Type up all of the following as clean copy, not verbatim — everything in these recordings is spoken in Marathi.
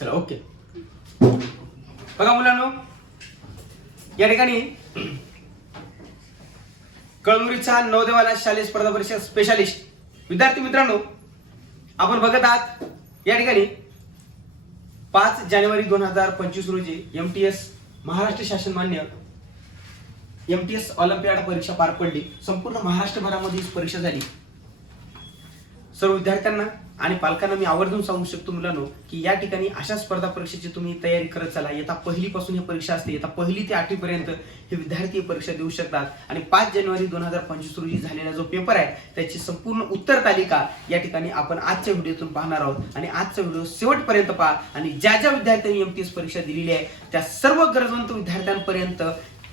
चला ओके. बघा मुलांनो, या ठिकाणी कळमुरीचा नवोदयवाला शालेय स्पर्धा परीक्षा स्पेशालिस्ट विद्यार्थी मित्रांनो, आपण बघत आहात या ठिकाणी 5 जानेवारी 2025 रोजी MTS महाराष्ट्र शासन मान्य MTS ऑलिम्पियाड परीक्षा पार पडली. संपूर्ण महाराष्ट्रभरामध्ये ही परीक्षा झाली. सर्व विद्यार्थ्यांना आणि पालकांना मी आवर्जून सांगू शकतो मुलांनो की या ठिकाणी अशा स्पर्धा परीक्षेची तुम्ही तयारी करत चला. येता पहिलीपासून ही परीक्षा असते. येता पहिली ते 8वी पर्यंत हे विद्यार्थी परीक्षा देऊ शकतात. आणि 5 जानेवारी 2025 रोजी झालेला जो पेपर आहे त्याची संपूर्ण उत्तर तालिका या ठिकाणी आपण आजच्या व्हिडिओतून पाहणार आहोत. आणि आजचा व्हिडिओ शेवटपर्यंत पहा आणि ज्या ज्या विद्यार्थ्यांनी MTS परीक्षा दिलेली आहे त्या सर्व गरजवंत विद्यार्थ्यांपर्यंत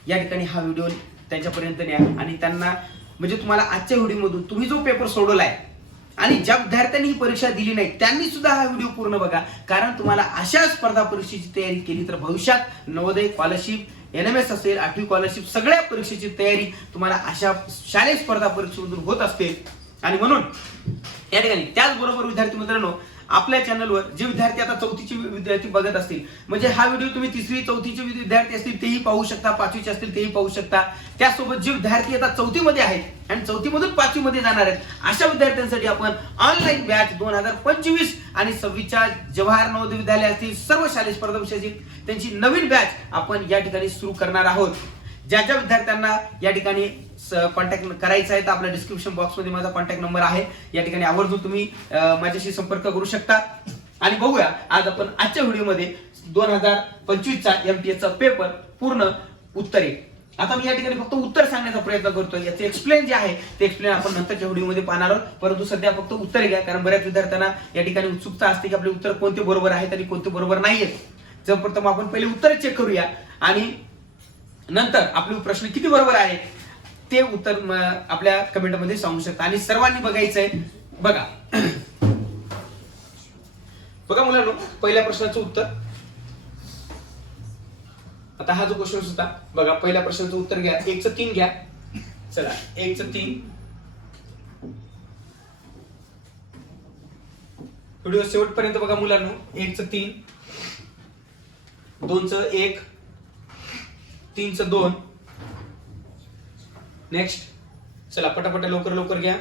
या ठिकाणी हा व्हिडिओ त्यांच्यापर्यंत न्या. आणि त्यांना म्हणजे तुम्हाला आजच्या व्हिडिओमधून तुम्ही जो पेपर सोडवलाय आणि ज्या विद्यार्थ्यांनी ही परीक्षा दिली नाही त्यांनी सुद्धा हा व्हिडिओ पूर्ण बघा. कारण तुम्हाला अशा स्पर्धा परीक्षेची तयारी केली तर भविष्यात नवोदय स्कॉलरशिप NMS असेल 8वी स्कॉलरशिप सगळ्या परीक्षेची तयारी तुम्हाला अशा शालेय स्पर्धा परीक्षेमधून होत असते. आणि म्हणून या ठिकाणी त्याचबरोबर विद्यार्थी मित्रांनो, आपल्या चॅनलवर जे विद्यार्थी आता 4थीचे विद्यार्थी बघत असतील म्हणजे हा व्हिडिओ तुम्ही 3री 4थीचे विद्यार्थी असतील तेही पाहू शकता, 5वीचे असतील तेही पाहू शकता. त्यासोबत जे विद्यार्थी आता 4थी मध्ये आहेत आणि 4थी मधून 5वी मध्ये जाणार आहेत अशा विद्यार्थ्यांसाठी आपण ऑनलाईन बॅच 2025 आणि 26च्या जवाहर नवोदय विद्यालय असतील सर्व शालेय स्पर्धा परीक्षेची त्यांची नवीन बॅच आपण या ठिकाणी सुरू करणार आहोत. ज्या ज्या विद्यार्थ्यांना या ठिकाणी कॉन्टॅक्ट करायचा आहे तर आपल्या डिस्क्रिप्शन बॉक्स मध्ये माझा कॉन्टॅक्ट नंबर आहे. या ठिकाणी आवर्जून तुम्ही माझ्याशी संपर्क करू शकता. आणि बघूया आज आपण आजच्या व्हिडिओमध्ये 2025चा MTS चा पेपर पूर्ण उत्तरे. आता मी या ठिकाणी फक्त उत्तर सांगण्याचा प्रयत्न करतोय. याचे एक्सप्लेन जे आहे ते एक्सप्लेन आपण नंतरच्या व्हिडिओमध्ये पाहणार आहोत. परंतु सध्या फक्त उत्तरे घ्या, कारण बऱ्याच विद्यार्थ्यांना या ठिकाणी उत्सुकता असते की आपले उत्तर कोणते बरोबर आहेत आणि कोणते बरोबर नाहीयेत. तर प्रथम आपण पहिले उत्तर चेक करूया आणि नंतर आपले प्रश्न किती बरोबर आहेत ते उत्तर आपल्या कमेंटमध्ये सांगू शकता. आणि सर्वांनी बघायचंय. बघा बघा मुलांनो, पहिल्या प्रश्नाचं उत्तर. आता हा जो क्वेश्चन होता बघा, पहिल्या प्रश्नाचं उत्तर घ्या. 1चं 3 घ्या. चला 1चं 3. व्हिडिओ शेवटपर्यंत बघा मुलांनो. 1चं 3, 2चं 1, 3चं 2. नेक्स्ट. चला पटापट लवकर लवकर घ्या.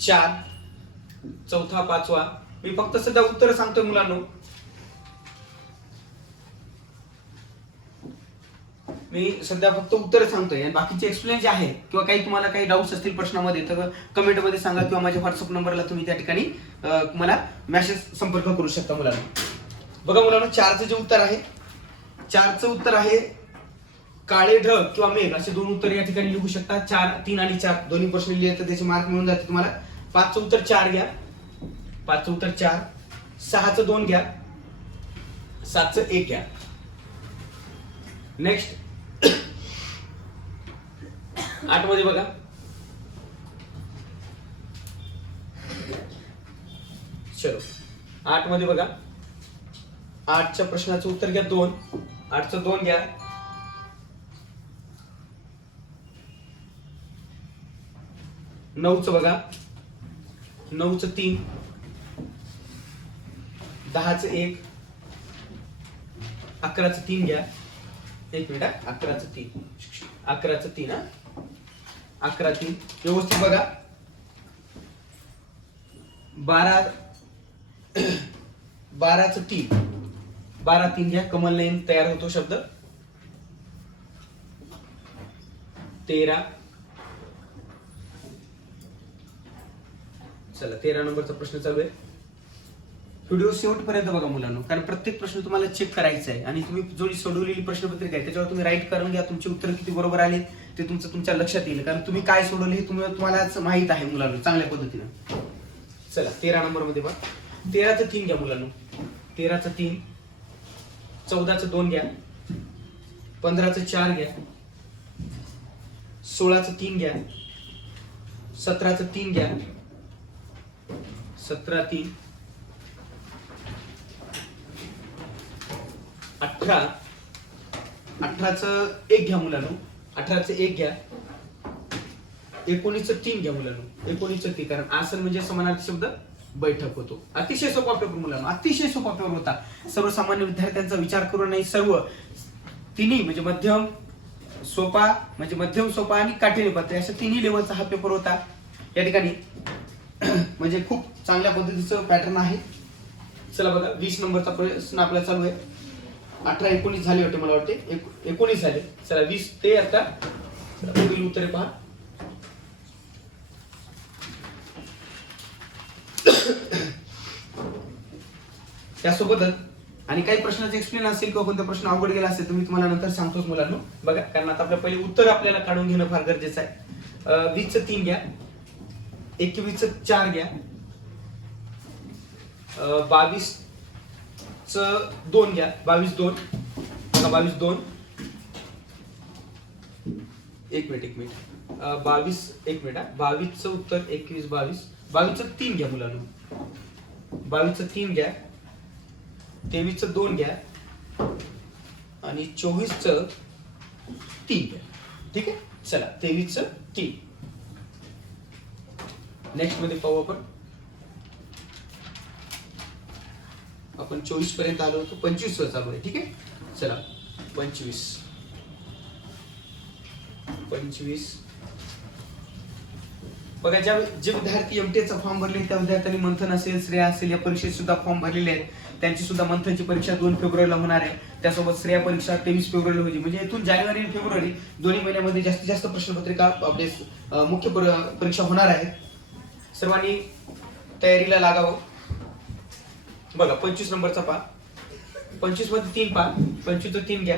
4, 4था 5वा. मी फक्त सध्या उत्तर सांगतोय मुलांनो. मी सध्या फक्त उत्तर सांगतोय आणि बाकीचे एक्सप्लेन जे आहे किंवा काही तुम्हाला काही डाऊट्स असतील प्रश्नामध्ये तर कमेंट मध्ये सांगा किंवा माझ्या व्हॉट्सअप नंबरला तुम्ही त्या ठिकाणी मला मेसेज संपर्क करू शकता मुलांनो. बघा मुलांनो, 4चं जे उत्तर आहे 4चं उत्तर आहे काळे ढग किंवा मेघ. असे दोन उत्तर या ठिकाणी लिहू शकता. 4, 3 आणि 4 दोन्ही प्रश्न लिहिले तर त्याचे मार्क मिळून जाते तुम्हाला. 5चं उत्तर 4 घ्या. 5चं उत्तर 4. 6चं 2 घ्या. 7चं 1 घ्या. नेक्स्ट. 8 मध्ये बघा. चलो 8 मध्ये बघा. 8च्या प्रश्नाचं उत्तर घ्या 2. 8चं 2 घ्या. 9चं बघा. 9चं 3. 10चं 1. 11चं 3 घ्या. एक मिनिट. 11चं 3. 11चं 3 हा. 11 3 व्यवस्थित बघा. 12चं 3. 12 3 घ्या. कमल लाईन तयार होतो शब्द. 13. चला 13 नंबरचा प्रश्न चालू आहे. व्हिडिओ शेवटपर्यंत बघा मुलांनो, कारण प्रत्येक प्रश्न तुम्हाला चेक करायचा आहे आणि तुम्ही जो सोडवलेली प्रश्नपत्रिका आहे त्याच्यावर तुम्ही राईट करून घ्या. तुमचे उत्तर किती बरोबर आले ते तुमच्या लक्षात येईल, कारण तुम्ही काय सोडवले हे तुम्हाला माहित आहे मुलांनो चांगल्या पद्धतीने. चला 13 नंबर मध्ये बघा. 13चं 3 घ्या मुलांनो. 13चं 3. 14चं 2 घ्या. 15चं 4 घ्या. 16चं 3 घ्या. 17चं 3 घ्या. 17 3. 18चं 1 घ्या मुलांनो. 18चं 1 घ्या. 19चं 3 घ्या मुलांनो. 19चं 3, कारण आसन म्हणजे समानार्थी शब्द बैठक होतो. अतिशय सोपा पेपर मुलांना, अतिशय सोपा पेपर होता. सर्वसामान्य विद्यार्थ्यांचा विचार करून नाही, सर्व तिन्ही म्हणजे मध्यम सोपा, म्हणजे मध्यम सोपा आणि काठीण्य पातळी अशा तिन्ही लेवलचा हा पेपर होता. या ठिकाणी म्हणजे खूप चांगल्या पद्धतीचं पॅटर्न आहे. चला बघा, 20 नंबरचा प्रश्न आपला चालू आहे. 18 19 झाले होते मला वाटते, 19 झाले. चला 20 ते आता पुढील उत्तरे पहा. त्यासोबतच आणि काही प्रश्नाचे एक्सप्लेन असेल किंवा कोणता प्रश्न अवघड गेला असेल तर मी तुम्हाला नंतर सांगतोच मुलांनो. बघा, कारण आता आपल्या पहिले उत्तर आपल्याला काढून घेणं फार गरजेचं आहे. 20चं 3 घ्या, 21चं 4 घ्या, 22चं 2 घ्या, 22 2 बघा, 22 2 एक मिनिट 22 एक मिनिट. 22चं उत्तर 21 22, 22चं 3 घ्या मुलांनो, 22चं 3 घ्या, 23चं 2 घ्या आणि 24चं 3 घ्या. ठीक आहे, चला 23चं 3. नेक्स्ट मध्ये पाहू आपण 24 पर्यंत आलो होतो, 25 वर चालू आहे. ठीक आहे, चला 25 बघा, जे विद्यार्थी एमटीएचा फॉर्म भरले त्या विद्यार्थ्यांनी मंथन असेल, श्रेया असेल या परीक्षेत सुद्धा फॉर्म भरलेले आहेत. त्यांची सुद्धा मंथनची परीक्षा 2 फेब्रुवारीला होणार आहे. त्यासोबत श्रेया परीक्षा 23 फेब्रुवारीला होईल. म्हणजे इथून जानेवारी आणि फेब्रुवारी दोन्ही महिन्यामध्ये जास्तीत जास्त प्रश्नपत्रिका आपले मुख्य परीक्षा होणार आहेत. सर्वांनी तयारीला लागावं. बघा 25 नंबरचा पहा, 25 मध्ये 3 पहा, 25चं 3 घ्या,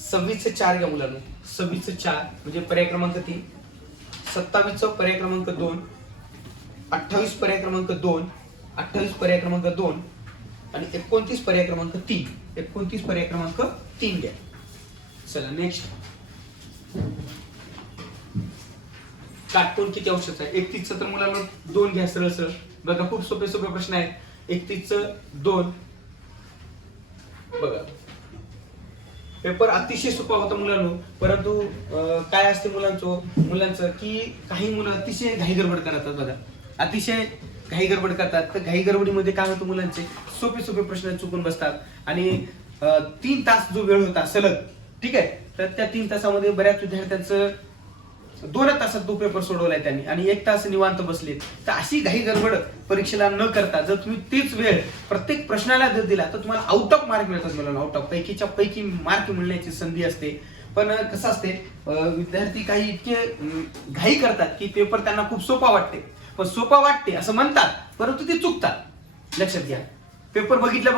26चं 4 घ्या मुलांनो, 26चं 4 म्हणजे पर्याय क्रमांक 3, 27चं पर्याय क्रमांक 2, 28 पर्याय क्रमांक 2, 28 पर्याय क्रमांक 2 आणि 29 पर्याय क्रमांक 3, 29 पर्याय क्रमांक 3 घ्या. चला नेक्स्ट, काटकोन किती अंशाचा आहे? 31चं तर मुलांना 2 घ्या, सरळ सरळ. बघा, खूप सोपे सोपे प्रश्न आहेत. 31चं 2 बघा, पेपर अतिशय सोपा होता मुलांनो. परंतु काय असते मुलांचं की काही मुलं अतिशय घाई गडबड करतात. बघा, अतिशय घाई गडबड करतात. तर घाई गडबडीमध्ये काय होतं, मुलांचे सोपे सोपे प्रश्न चुकून बसतात. आणि 3 तास जो वेळ होता सलग, ठीक आहे, तर त्या 3 तासामध्ये बऱ्याच विद्यार्थ्यांचं 2 तासात तो पेपर सोडवलाय त्यांनी आणि 1 तास निवांत बसले. तर अशी घाई गडबड परीक्षेला न करता जर तुम्ही तीच वेळ प्रत्येक प्रश्नाला जर दिला तर तुम्हाला आउट ऑफ मार्क मिळतात. मुलांना आउट ऑफ पैकीच्या पैकी मार्क मिळण्याची संधी असते. पण कसं असते, विद्यार्थी काही इतके घाई करतात की पेपर त्यांना खूप सोपा वाटते. पण सोपा वाटते असं म्हणतात, परंतु ते चुकतात. लक्षात घ्या, पेपर बघितला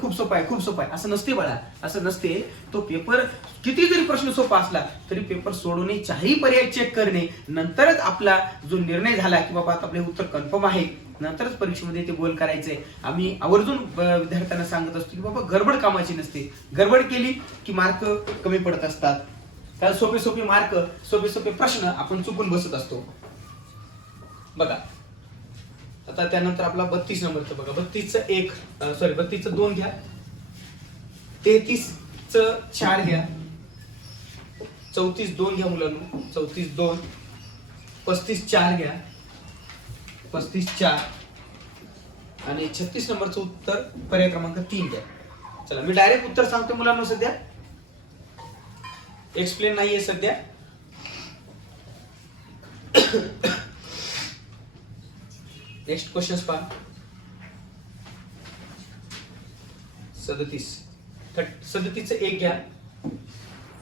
खूप सोपा आहे असं नसते बाळा, असं नसते. तो पेपर किती जरी प्रश्न सोपा असला तरी पेपर सोडवण्याचाही पर्याय चेक करणे, नंतरच आपला जो निर्णय झाला की बाबा आपले उत्तर कन्फर्म आहे, नंतरच परीक्षेमध्ये ते गोल करायचे. आम्ही आवर्जून विद्यार्थ्यांना सांगत असतो की बाबा गडबड कामाची नसते. गडबड केली की मार्क कमी पडत असतात. कारण सोपे सोपे प्रश्न आपण चुकून बसत असतो. बघा, आता त्यानंतर आपला 32 नंबरचं बघा, 32चं 2 घ्या, 33चं 4 घ्या, 34 2 घ्या मुलांनो, 34 2, 35 4 घ्या, 35 4 आणि 36 नंबरचं उत्तर पर्याय क्रमांक 3 घ्या. चला मी डायरेक्ट उत्तर सांगतो मुलांनो, सध्या एक्सप्लेन नाहीये सध्या. नेक्स्ट क्वेश्चन पहा. 37चं 1 घ्या,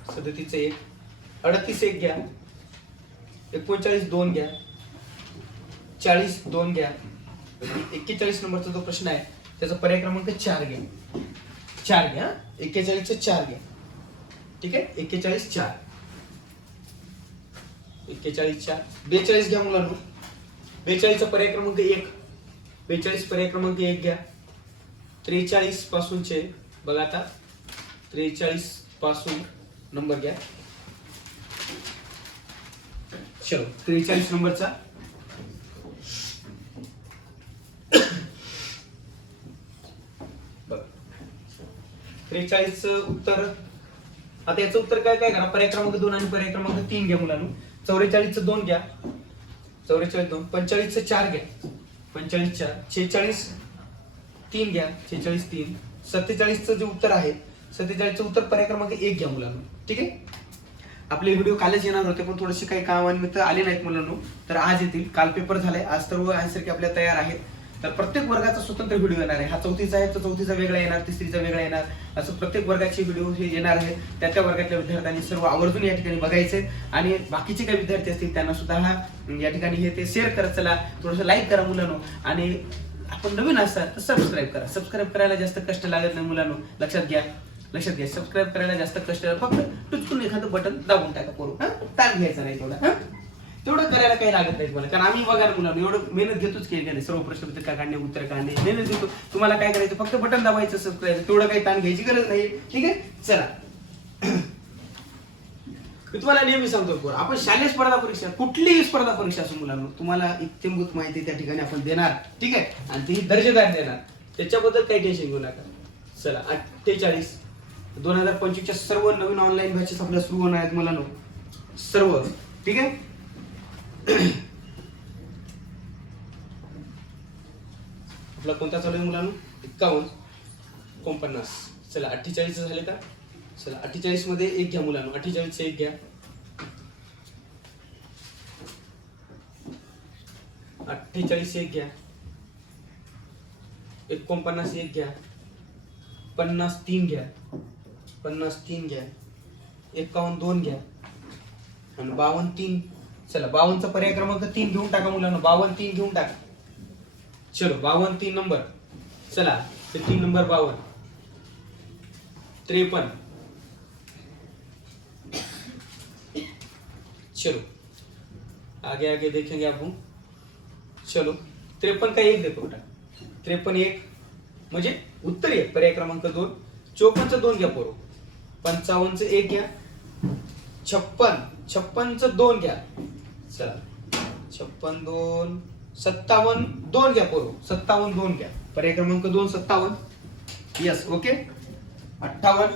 37चं 1, 38 1 घ्या, 39 2 घ्या, 40 2 घ्या. 41 नंबरचा जो प्रश्न आहे त्याचा पर्याय क्रमांक 4 घ्या. 41चं 4 घ्या. ठीक आहे, 41 4, 41 4, 42 घ्या मुलांनो. 42चा पर्याय क्रमांक 1, 42 पर्याय क्रमांक 1 घ्या. 43 पासूनचे बघा, आता 43 पासून नंबर घ्या. चलो 43 नंबरचा बघा, 43चं उत्तर. आता याचं उत्तर काय करा, पर्याय क्रमांक 2 आणि पर्याय क्रमांक 3 घ्या मुलांनो. 44चं 2 घ्या, 44 2, 45चं 4 घ्या, 45 46 3 घ्या, 46 3. 47चं जे उत्तर आहे 47चं उत्तर पर्याय क्रमांक 1 घ्या मुलांनो. ठीक आहे. आपले व्हिडिओ कालच येणार होते पण थोडेसे काही कामानिमित्त आले नाहीत मुलांनो, तर आज येतील. काल पेपर झालाय, आज सर्व आन्सर की आपल्या तयार आहेत. तर प्रत्येक वर्गाचा स्वतंत्र व्हिडिओ येणार आहे. हा 4थीचा आहे तर 4थीचा वेगळा येणार, 3रीचा वेगळा येणार, असं प्रत्येक वर्गाचे व्हिडिओ हे येणार आहेत. त्या वर्गातल्या विद्यार्थ्यांनी सर्व आवर्जून या ठिकाणी बघायचे आणि बाकीचे काही विद्यार्थी असतील त्यांना सुद्धा हा या ठिकाणी हे ते शेअर करत चला, थोडंसं लाईक करा मुलांनो. आणि आपण नवीन असाल तर सबस्क्राईब करा. सबस्क्राईब करायला जास्त कष्ट लागत नाही मुलांनो, लक्षात घ्या. सबस्क्राईब करायला जास्त कष्ट, फक्त टुचकून एखादं बटन दाबून टाका पोरू. ताण घ्यायचा नाही तेवढा, तेवढं करायला काही लागत नाही तुम्हाला. कारण आम्ही बघा मुलांना एवढं मेहनत घेतोच की नाही, सर्व प्रश्नपत्रिका काढणे, उत्तर काढणे, मेहनत घेतो. तुम्हाला काय करायचं, फक्त बटन दाबायचं, सबस्क्राईब, तेवढं काही ताण घ्यायची गरज नाही. ठीक आहे. चला, मी तुम्हाला नेहमी सांगतो पोरं, आपण शालेय स्पर्धा परीक्षा, कुठलीही स्पर्धा परीक्षा असो मुलांना, तुम्हाला इत्यंभूत माहिती त्या ठिकाणी आपण देणार. ठीक आहे. आणि ती दर्जेदार देणार, त्याच्याबद्दल काही टेन्शन घेऊ नका. चला, 48 2025च्या सर्व नवीन ऑनलाईन बॅचेस आपल्या सुरू होणार आहेत मुलांनो, सर्व. ठीक आहे. आपला कोणता चालू आहे मुलांनो, 51 49. चला, 48 झाले का. चला, 48 मध्ये 1 घ्या मुलांनो, 48 1 घ्या, 48 1 घ्या, 49 1 घ्या, 50 3 घ्या, 50 3 घ्या, 51 2 घ्या आणि 52 3. चला, 52चा पर्याय क्रमांक 3 घेऊन टाका मुलांना, 52 3 घेऊन टाका. चलो, 52 3 नंबर. चला, ते 3 नंबर 52. 53. चलो, आगे आगे देखेंगे आप. चलो, 53 का 1 देखो बेटा, 53 1 म्हणजे उत्तर 1, पर्याय क्रमांक 2. 54चं 2 घ्या पोरो, 55चं 1 घ्या, 56चं 2 घ्या. चला, 56 2, 57 2 घ्या पोरो, 57 2 घ्या, पर्याय क्रमांक 2 57. Yes, okay. 58.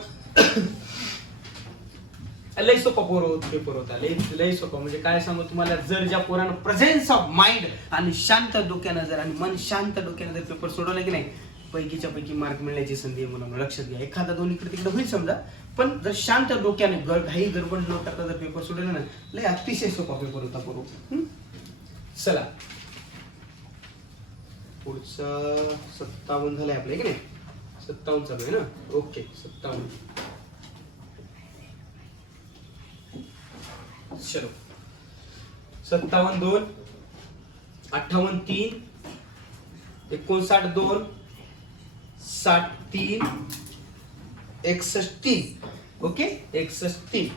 लय सोपा पोरो पेपर होता, लय सोपा. म्हणजे काय सांगू तुम्हाला, जर ज्या पोरानं प्रेझेन्स ऑफ माइंड आणि शांत डोक्यानं जर, आणि मन शांत डोक्यानं जर पेपर सोडवला की नाही, पैकीच्या पैकी मार्क मिळण्याची संधी आहे मुलांना, लक्षात घ्या. एखादा 2 इकडे तिकडे होईल समजा, पण जर शांत डोक्याने घाई गडबड न करता जर पेपर सोडवला ना, लय अतिशय सोपा पेपर होता पोरो. चला, पुढचं 57 झालंय आपल्या, की नाही. 57 चालू आहे ना. ओके, 57. चलो, 57 2, 58 3, 59 2, 60 3, 61 3. ओके, 61 3.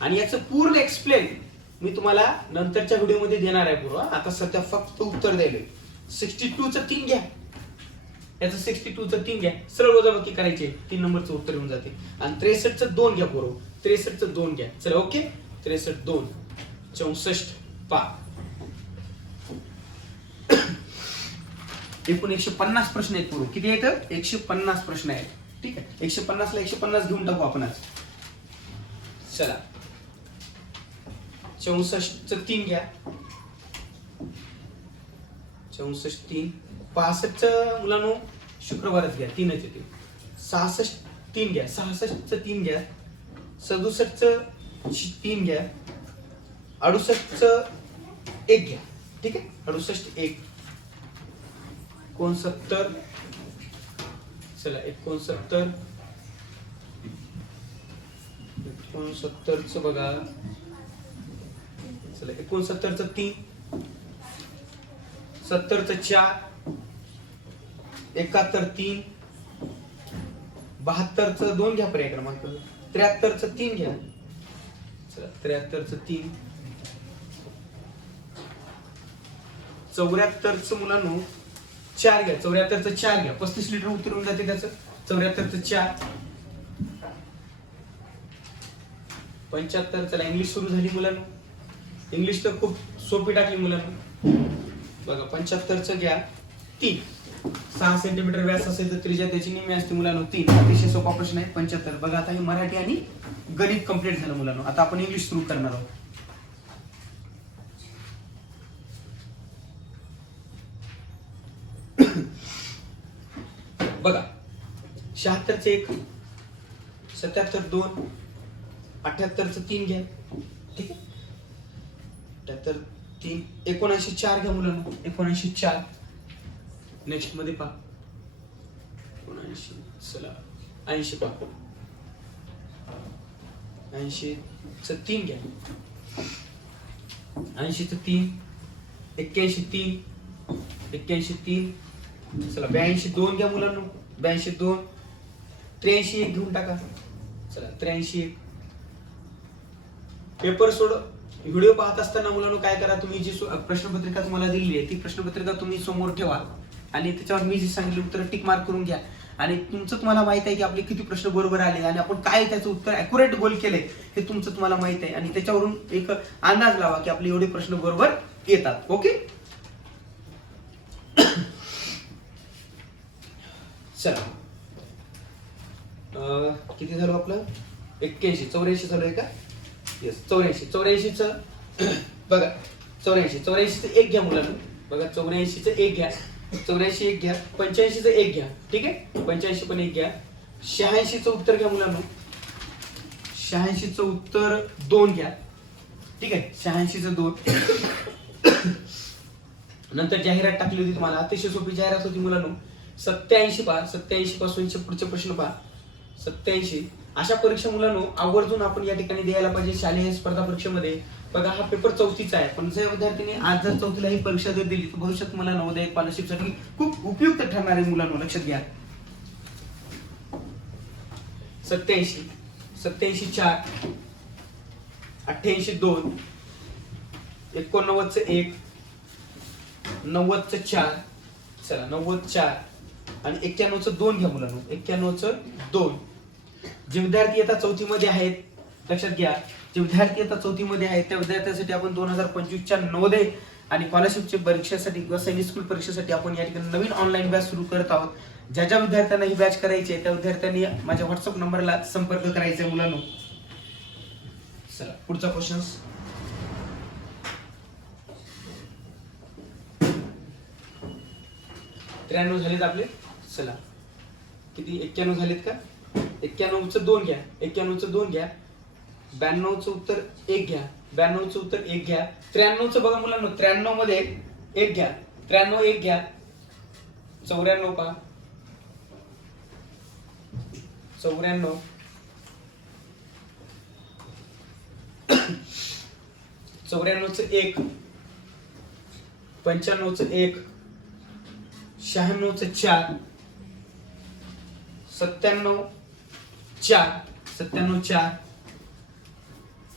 आणि याचं पूर्ण एक्सप्लेन मी तुम्हाला नंतरच्या व्हिडिओमध्ये देणार आहे पूर्ण. आता सध्या फक्त उत्तर द्यायला. 62चं 3 घ्या, याचं 62चं 3 घ्या, सरळ वजाबाकी करायचे, 3 नंबरचं उत्तर येऊन जाते. आणि 63चं 2 घ्या पोरो, 63चं 2 घ्या. चला, ओके. 63 2, 64 पा. एकूण 150 प्रश्न आहेत पोरो. किती आहेत? 150 प्रश्न आहेत. ठीक आहे. 150 ला 150 घेऊन टाकू आपण आज. चला, 64चं 3 घ्या, 64 3. 65चं मुलांनो शुक्रवारच घ्या, 3च येते. 66 3 घ्या, 66चं 3 घ्या, 67चं 3 घ्या, 68चं 1 घ्या. ठीक आहे. 68 1. 69. चला, 69. 69चं बघा. चला, 69चं 3, 70चं 4, 71 3, 72चं 2 घ्या, पर्याय क्रमांक. 73चं 3 घ्या. चला, 73चं 3. 74चं मुलांनो 4 घ्या, 74चं 4 घ्या, 35 लिटर उत्तर होऊन जाते त्याचं. 74चं 4. 75. चला, इंग्लिश सुरू झाली मुलांनो. इंग्लिश तर खूप सोपी टाकली मुलांनो. बघा, 75चं घ्या, 3. 6 सेंटीमीटर व्यास असेल तर त्रिज्या त्याची निम्मी असते मुलांनो, 3. अतिशय सोपा प्रश्न आहे. 75. बघा, आता हे मराठी आणि गणित कंप्लीट झालं मुलांनो. आता आपण इंग्लिश सुरू करणार आहोत. बघा 76चे 1, 77 2, 78चं 3 घ्या. ठीक आहे, 78 3, 79 4 घ्या मुलांना. 79 4. नेक्स्ट मध्ये पहा 79, चला 80 पहा. 80चं 3 घ्या. 80चं 3, 81 3, 81 3, चला 82 2 घ्या मुलांना. 82 2, 83 1 घेऊन टाका. चला 83 1. पेपर सोड. व्हिडिओ पाहत असताना मुलांना काय करा, तुम्ही जी प्रश्नपत्रिका तुम्हाला दिलेली आहे ती प्रश्नपत्रिका तुम्ही समोर ठेवा आणि त्याच्यावर मी जी सांगितली उत्तर टिक मार्क करून घ्या. आणि तुमचं तुम्हाला माहित आहे की आपले किती प्रश्न बरोबर आले आणि आपण काय त्याचं उत्तर अॅक्युरेट गोल केले हे तुमचं तुम्हाला माहित आहे. आणि त्याच्यावरून एक अंदाज लावा की आपले एवढे प्रश्न बरोबर येतात. ओके, चला किती झालं आपलं? 81 84 झालंय का? येस 84. 84चं बघा 84चं 1 घ्या मुलांना. बघा 84चं 1 घ्या. 84 1 घ्या. 85चं 1 घ्या. ठीक आहे, 85 पण 1 घ्या. 86चं उत्तर घ्या मुलांना. 86चं उत्तर 2 घ्या. ठीक आहे, 86चं 2. नंतर जाहिरात टाकली होती तुम्हाला, अतिशय सोपी जाहिरात होती मुलांना. 87 पहा. 87 पासूनचे पुढचे प्रश्न पहा. 87 अशा परीक्षा मुलांनो आवर्जून आपण या ठिकाणी द्यायला पाहिजे शालेय स्पर्धा परीक्षेमध्ये. बघा हा पेपर 4थीचा आहे, पण जर विद्यार्थ्यांनी आज जर 4थीला ही परीक्षा जर दिली तर भविष्यात मला नवोदय स्कॉलरशिपसाठी खूप उपयुक्त ठरणार आहे मुलांनो, लक्षात घ्या. 87 87 4, 88 2, 89चं 1, 90चं 4, चला 90 4 आणि 91चं 2 घ्या मुलांनो. 91चं 2. जे विद्यार्थी आता 4थी मध्ये आहेत, लक्षात घ्या, जे विद्यार्थी आता 4थी मध्ये आहेत त्या विद्यार्थ्यांसाठी आपण 2025च्या नवोदय आणि स्कॉलरशिपच्या परीक्षेसाठी किंवा सैनिक स्कूल परीक्षेसाठी आपण या ठिकाणी नवीन ऑनलाईन बॅच सुरू करत आहोत. ज्या ज्या विद्यार्थ्यांना ही बॅच करायची आहे त्या विद्यार्थ्यांनी माझ्या व्हॉट्सअप नंबरला संपर्क करायचा आहे मुलांनो. चला पुढचा क्वेश्चन. त्र्याण्णव झालेत आपले. चला किती? 91 झालेत का? 91चं 2 घ्या. 91चं 2 घ्या. 92चं उत्तर 1 घ्या. 92चं उत्तर 1 घ्या. 93चं बघा मुलांना, 93 मध्ये 1 घ्या. 93 1 घ्या. 94 पहा. 94 94चं 1, 95चं 1, 96चं 4, 97 4, 97 4,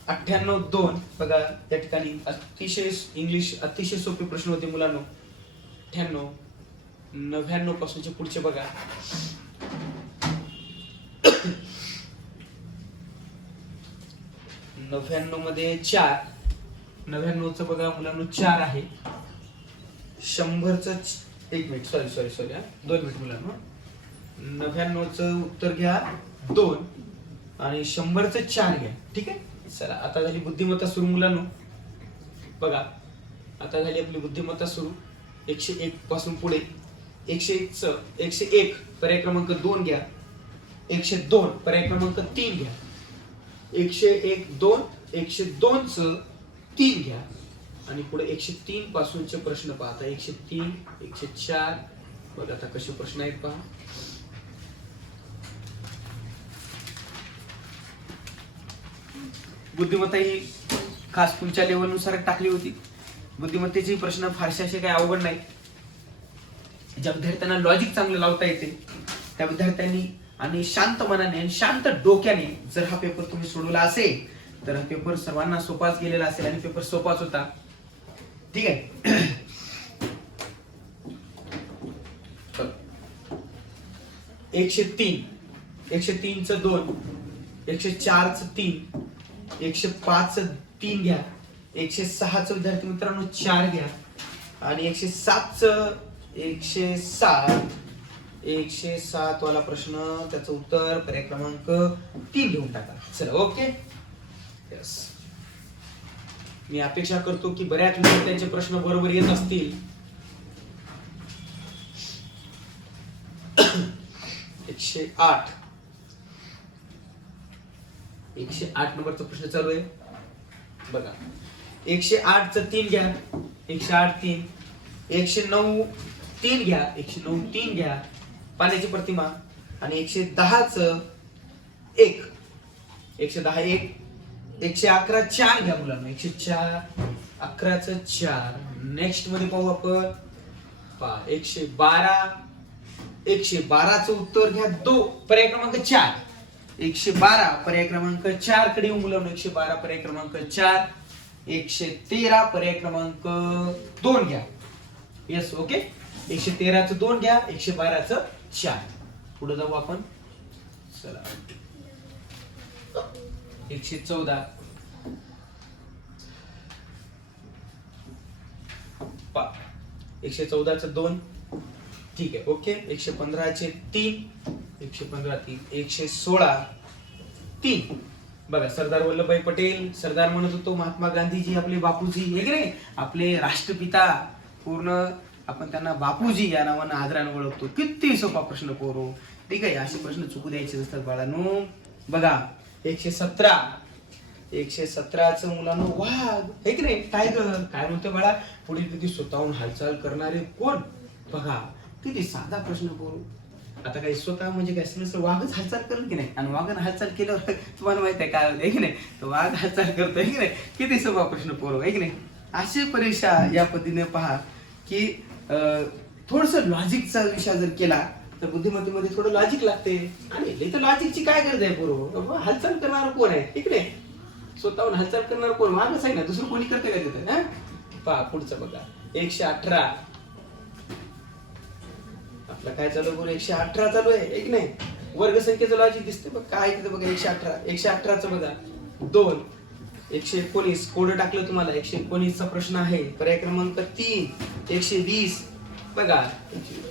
98 2. बघा या ठिकाणी अतिशय इंग्लिश अतिशय सोपे प्रश्न होते मुलांनो. 98 99 पासूनचे पुढचे बघा. 99 मध्ये 4, 99चं बघा मुलांनो 4 आहे. 100चं 1 मिनिट, सॉरी 2 मिनिट मुलांनो. 99चं उत्तर घ्या 2 आणि 100चं 4 घ्या. ठीक आहे, चला आता झाली बुद्धिमत्ता सुरू मुलांनो. बघा आता झाली आपली बुद्धिमत्ता सुरू. 101 पासून पुढे 101 पर्याय क्रमांक 2 घ्या. 102 पर्याय क्रमांक 3 घ्या. 101 2, 102चं 3 घ्या आणि पुढे 103 पासूनचे प्रश्न पहा. आता 103 104 बघा आता कसे प्रश्न आहेत पहा. बुद्धिमत्ता ही खास तुमच्या लेवलनुसार टाकली होती. बुद्धिमत्तेचे प्रश्न फारसे असे काही अवघड नाही. ज्या विद्यार्थ्यांना लॉजिक चांगलं लावता येते त्या विद्यार्थ्यांनी आणि शांत मनाने आणि शांत डोक्याने जर हा पेपर तुम्ही सोडवला असेल तर हा पेपर सर्वांना सोपाच गेलेला असेल आणि पेपर सोपाच होता. ठीक आहे. 103 103चं 2, 104चं 3, 105चं 3 घ्या. 106चं विद्यार्थी मित्रांनो 4 घ्या आणि 107 वाला प्रश्न त्याचं उत्तर पर्याय क्रमांक 3 घेऊन टाका. चला ओके. यस, मी अपेक्षा करतो की बऱ्याच विद्यार्थ्यांचे प्रश्न बरोबर येत असतील. 108. 108 नंबरचा प्रश्न चालू आहे बघा. 108 च 3 घ्या. 108 3. 109 3 घ्या. 109 3 घ्या. पाण्याची प्रतिमा. आणि 110 च 1. 110 1. 111 4 घ्या मुलांना. 104 11 च 4. नेक्स्ट मध्ये पाहू आपण. 112. 112 च उत्तर घ्या. पर्याय क्रमांक 4. 112 पर्याय क्रमांक 4 कडे येऊ मुलांना. 112 पर्याय क्रमांक 4. 113 पर्याय क्रमांक 2 घ्या. Yes okay. 113 च 2 घ्या. 112 च 4. पुढे जाऊ आपण. चला 114. 114 च 2. ठीक आहे ओके. 115 चे 3. 115 3. 116 3. बघा सरदार वल्लभभाई पटेल. सरदार म्हणत होतो महात्मा गांधीजी आपले बापूजी हे की नाही, आपले राष्ट्रपिता. पूर्ण आपण त्यांना बापूजी या नावानं आदराने ओळखतो. किती सोपा प्रश्न पोरो. ठीक आहे. असे प्रश्न चुकू द्यायचे नसतात बाळांनो. बघा 117. 117 च मुलांना वाघ हे की नाही, टायगर. काय म्हणतो बाळा, पुढील किती स्वतःहून हालचाल करणारे कोण. बघा किती साधा प्रश्न पोरो. आता काही स्वतः म्हणजे काय समजलं, वाघच हालचाल करेल की नाही. आणि वाघानं हालचाल केल्यावर तुम्हाला माहित आहे काय होतं की नाही, तो वाघ हालचाल करतोय की नाही. किती सोपा प्रश्न पोरो आहे की नाही. अशी परीक्षा या पद्धतीने पहा की थोडस लॉजिकचा विचार जर केला तर बुद्धिमत्तेमध्ये थोडं लॉजिक लागते. आणि इथं लॉजिकची काय गरज आहे पोरो. हालचाल करणार कोण आहे ठीक नाही. स्वतःहून हालचाल करणार कोण, वाघच आहे ना, दुसरं कोणी करते का तिथं. पहा पुढचं बघा. 118. आपलं काय चालू बघू. 118 चालू आहे एक नाही. वर्गसंख्येचं लॉजिक दिसते बघ काय तिथं बघा. 118. 118 च बघा 2. 119 कोड टाकलं तुम्हाला. 119 चा प्रश्न आहे. पर्याय क्रमांक 3. 120 बघा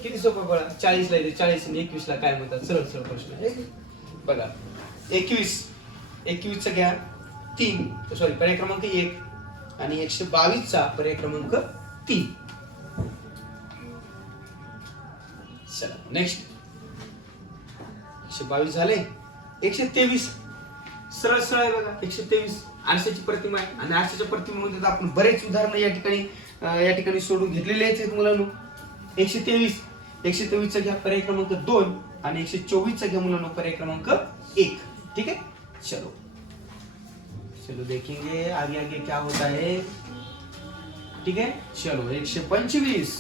किती सोपं बघा. 40 ला येते. 40 आणि 21 ला काय म्हणतात, सरळ सरळ प्रश्न आहे बघा. 21 चा घ्या 3. सॉरी पर्याय क्रमांक 1. आणि 122 चा पर्याय क्रमांक 3. चला नेक्स्ट. 122 झाले. 123 सरळ सरळ आहे बघा. 123 आरशाची प्रतिमा आहे. आणि आरशाच्या प्रतिमेमध्ये आपण बरेच उदाहरण या ठिकाणी सोडून घेतलेले आहेत मुलांनो. 123 चा घ्या पर्याय क्रमांक 2. आणि 124 चा घ्या मुलांनो पर्याय क्रमांक 1. ठीक है. चलो चलो देखेंगे आगे आगे क्या होता है. ठीक है चलो. 125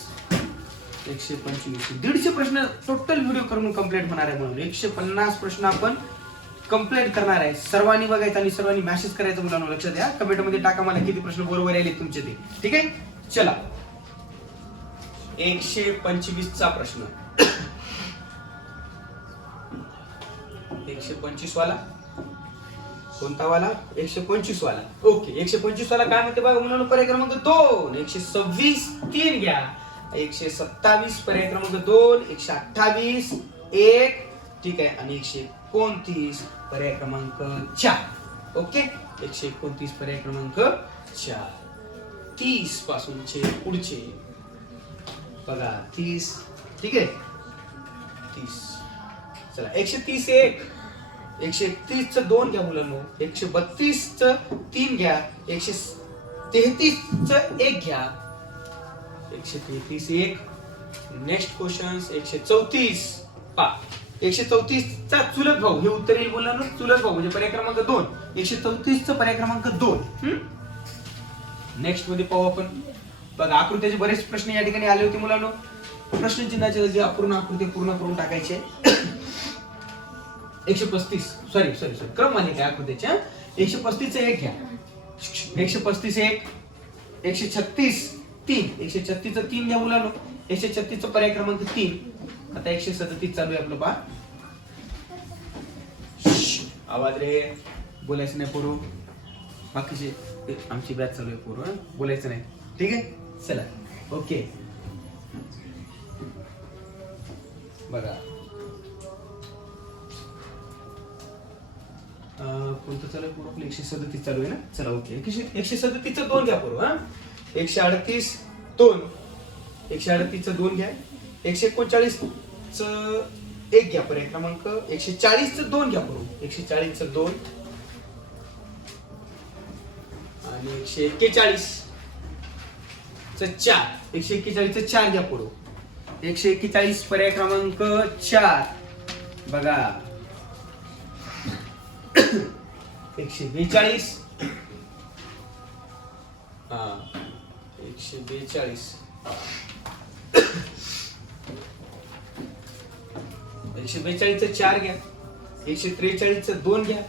150 प्रश्न टोटल व्हिडिओ करून कंप्लीट होणार आहे. म्हणून 150 प्रश्न आपण कंप्लीट करणार आहे. सर्वांनी बघायचं आणि सर्वांनी मेसेज करायचं मुलांना. लक्षात द्या. कमेंट मध्ये टाका मला किती प्रश्न बरोबर आले तुमचे ते. ठीक आहे. चला 125 चा प्रश्न. 125 वाला कोणता वाला. 125 वाला. ओके. 125 वाला काय म्हणते बघा मुलांना. पर्याय क्रमांक 2. 126 3 घ्या. 127 पर्याय क्रमांक 2. 128 1. ठीक आहे. आणि 129 पर्याय क्रमांक 4. ओके. 129 पर्याय क्रमांक 4. 30 पासूनचे पुढचे बघा. 30 ठीक आहे. 30 चला. 130 1. 131 च 2 घ्या मुलांनो. 132 च 3 घ्या. 133 च 1 घ्या. 133 1. Next question. 134 पा. 134 चा चुलत भाऊ हे उत्तर येईल मुलांनो. चुलत भाऊ म्हणजे पर्याय क्रमांक 2. 134 च पर्याय क्रमांक 2. नेक्स्ट मध्ये पाहू आपण. बघा आकृत्याचे बरेच प्रश्न या ठिकाणी आले होते मुलांनो. प्रश्नचिन्हाचे जे अपूर्ण आकृती पूर्ण करून टाकायचे. 135 सॉरी क्रम मध्ये काय आकृतीच्या. 135 च 1 घ्या. 135 1. 136 3. 136 च 3 घ्या मुलांनो. 136 चा पर्याय क्रमांक 3. आता 137 चालू आहे आपलं पहा. आवाज रे बोलायचं नाही पोरू. बाकीचे आमची बॅच चालू आहे पोरू. बोलायचं नाही. ठीक आहे. चला ओके. बघा कोणतं चालू आहे पोरू. 137 चालू आहे ना. चला ओके. 137 च 2 घ्या पोरू. 138 2. 138 च 2 घ्या. 139 च एक घ्या. पर्याय क्रमांक 140चं 2 घ्या करू. 140चं 2 आणि 141चं 4. 141चं 4 घ्या पुढं. 141 पर्याय क्रमांक 4 बघा. 142 हा 142 142चं 4 घ्या. 143चं 2 घ्या.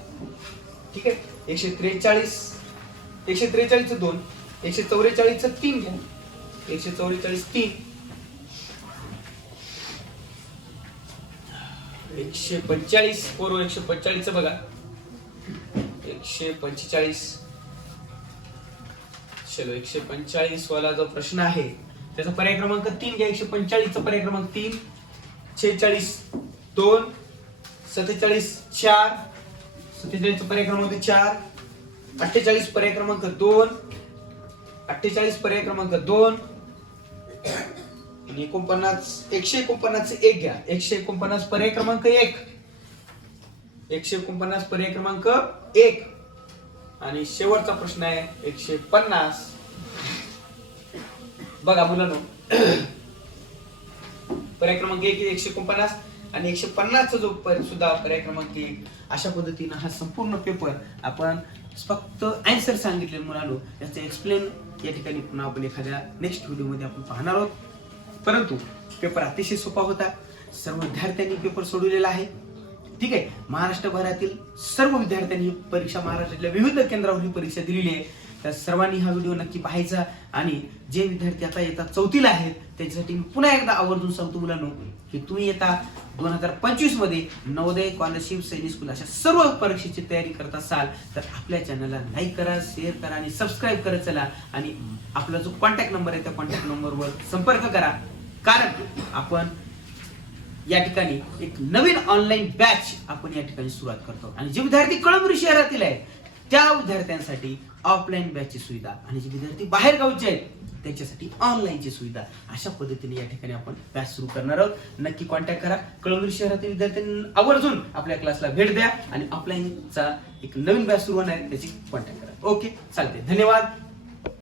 ठीक आहे. 143चं 2. 144चं 3 घ्या. 144 3. 145 बरोबर. 145चं बघा. 145 चलो 145 वाला जो प्रश्न आहे त्याचा पर्याय क्रमांक 3 घ्या. 145चा पर्याय क्रमांक 3. 46 2. 47 4. 47चा पर्याय क्रमांक 4. 48 पर्याय क्रमांक 2. 48 पर्याय क्रमांक 2 आणि 149 1 घ्या. 149 पर्याय क्रमांक 1. 149 पर्याय क्रमांक 1 आणि शेवटचा प्रश्न आहे 150 बघा मुलांनो. पर्याय क्रमांक 1 149 आणि 150चा जो सुद्धा पर्याय क्रमांक 1. अशा पद्धतीने हा संपूर्ण पेपर आपण फक्त आन्सर सांगितले मुलांनो. याचं एक्सप्लेन या ठिकाणी पुन्हा आपण एखाद्या नेक्स्ट व्हिडिओमध्ये आपण पाहणार आहोत. परंतु पेपर अतिशय सोपा होता. सर्व विद्यार्थ्यांनी पेपर सोडवलेला आहे. ठीक आहे. महाराष्ट्रभरातील सर्व विद्यार्थ्यांनी ही परीक्षा महाराष्ट्रातल्या विविध केंद्रावर ही परीक्षा दिलेली आहे. तर सर्वांनी हा व्हिडिओ नक्की पाहायचा आणि जे विद्यार्थी आता येतात 4थीला आहेत त्यांच्यासाठी मी पुन्हा एकदा आवर्जून सांगतो मुलांनो की तुम्ही येता 2025 मध्ये नवोदय, स्कॉलरशिप, सैनिक स्कूल अशा सर्व परीक्षेची तयारी करत असाल तर आपल्या चॅनलला लाईक करा, शेअर करा आणि सबस्क्राईब करत चला. आणि आपला जो कॉन्टॅक्ट नंबर आहे त्या कॉन्टॅक्ट नंबरवर संपर्क करा. कारण आपण या ठिकाणी एक नवीन ऑनलाईन बॅच आपण या ठिकाणी सुरुवात करतो. आणि जे विद्यार्थी कळमनुरी शहरातील आहेत त्या विद्यार्थ्यांसाठी ऑफलाईन बॅचची सुविधा आणि जे विद्यार्थी बाहेर गावचे आहेत त्यांच्यासाठी ऑनलाईनची सुविधा अशा पद्धतीने या ठिकाणी आपण बॅच सुरू करणार आहोत. नक्की कॉन्टॅक्ट करा. कळमनुरी शहरातील विद्यार्थ्यांनी आवर्जून आपल्या क्लासला भेट द्या आणि ऑफलाईनचा एक नवीन बॅच सुरू होणार आहे त्याची कॉन्टॅक्ट करा. ओके चालते. धन्यवाद.